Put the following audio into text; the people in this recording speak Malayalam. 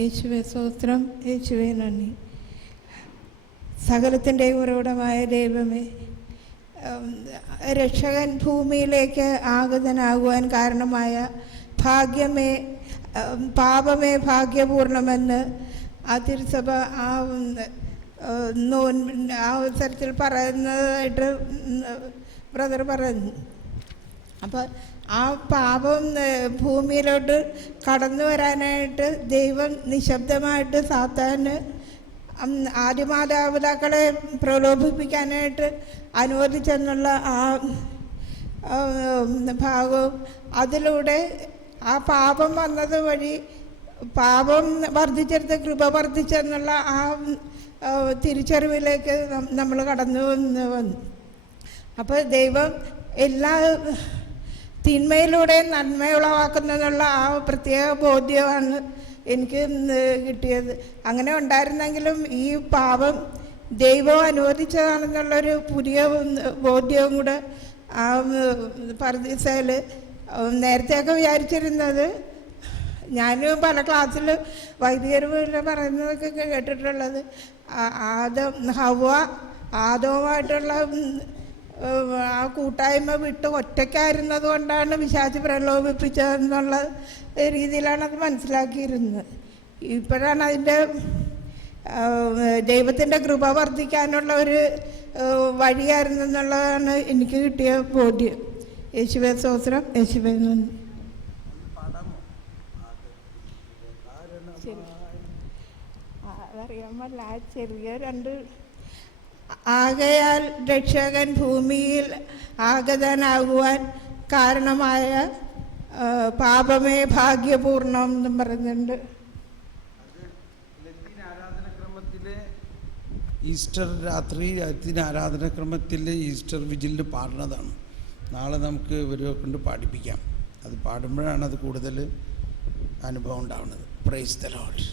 യേശുവേ സ്തോത്രം, യേശുവേ നന്ദി. സകലത്തിൻ്റെ ഉറവിടമായ ദൈവമേ, രക്ഷകൻ ഭൂമിയിലേക്ക് ആഗതനാകുവാൻ കാരണമായ ഭാഗ്യമേ, പാപമേ ഭാഗ്യപൂർണമെന്ന് ആ തിരുസഭ ആ അവസരത്തിൽ പറയുന്നതായിട്ട് ബ്രദർ പറഞ്ഞു. അപ്പം ആ പാപം ഭൂമിയിലോട്ട് കടന്നു വരാനായിട്ട് ദൈവം നിശബ്ദമായിട്ട് സാത്താന് ആദിമാതാപിതാക്കളെ പ്രലോഭിപ്പിക്കാനായിട്ട് അനുവദിച്ചെന്നുള്ള ആ ഭാഗവും, അതിലൂടെ ആ പാപം വന്നത് വഴി പാപം വർദ്ധിച്ചെടുത്ത് കൃപ വർദ്ധിച്ചെന്നുള്ള ആ തിരിച്ചറിവിലേക്ക് നമ്മൾ കടന്നു വന്നു. അപ്പോൾ ദൈവം എല്ലാ തിന്മയിലൂടെ നന്മ ഉളവാക്കുന്നെന്നുള്ള ആ പ്രത്യേക ബോധ്യമാണ് എനിക്ക് കിട്ടിയത്. അങ്ങനെ ഉണ്ടായിരുന്നെങ്കിലും ഈ പാപം ദൈവം അനുവദിച്ചതാണെന്നുള്ളൊരു പുതിയ ബോധ്യവും കൂടെ ആ പർദീസയിൽ. നേരത്തെയൊക്കെ വിചാരിച്ചിരുന്നത്, ഞാൻ പല ക്ലാസ്സിൽ വൈദികർ പറയുന്നതൊക്കെ കേട്ടിട്ടുള്ളത്, ആദവുമായിട്ടുള്ള ആ കൂട്ടായ്മ വിട്ട് ഒറ്റയ്ക്കായിരുന്നത് കൊണ്ടാണ് പിശാച് പ്രലോഭിപ്പിച്ചതെന്നുള്ള രീതിയിലാണ് അത് മനസ്സിലാക്കിയിരുന്നത്. ഇപ്പോഴാണ് അതിൻ്റെ ദൈവത്തിൻ്റെ കൃപ വർദ്ധിക്കാനുള്ള ഒരു വഴിയായിരുന്നു എന്നുള്ളതാണ് എനിക്ക് കിട്ടിയ ബോധ്യം. യേശുവേ സ്തോത്രം, യേശുവേ നന്ദി. അതറിയാൻ പറ്റില്ല, ആ ചെറിയ രണ്ട്. ആകയാൽ രക്ഷകൻ ഭൂമിയിൽ ആഗതനാകുവാൻ കാരണമായ പാപമേ ഭാഗ്യപൂർണം എന്നും പറഞ്ഞിട്ടുണ്ട്. ഈസ്റ്റർ രാത്രി ആരാധനാക്രമത്തിൽ ഈസ്റ്റർ വിജിലിന് പാടുന്നതാണ്. നാളെ നമുക്ക് ഇവരെ കൊണ്ട് പാടിപ്പിക്കാം. അത് പാടുമ്പോഴാണ് അത് കൂടുതൽ അനുഭവം ഉണ്ടാവുന്നത്. Praise the Lord.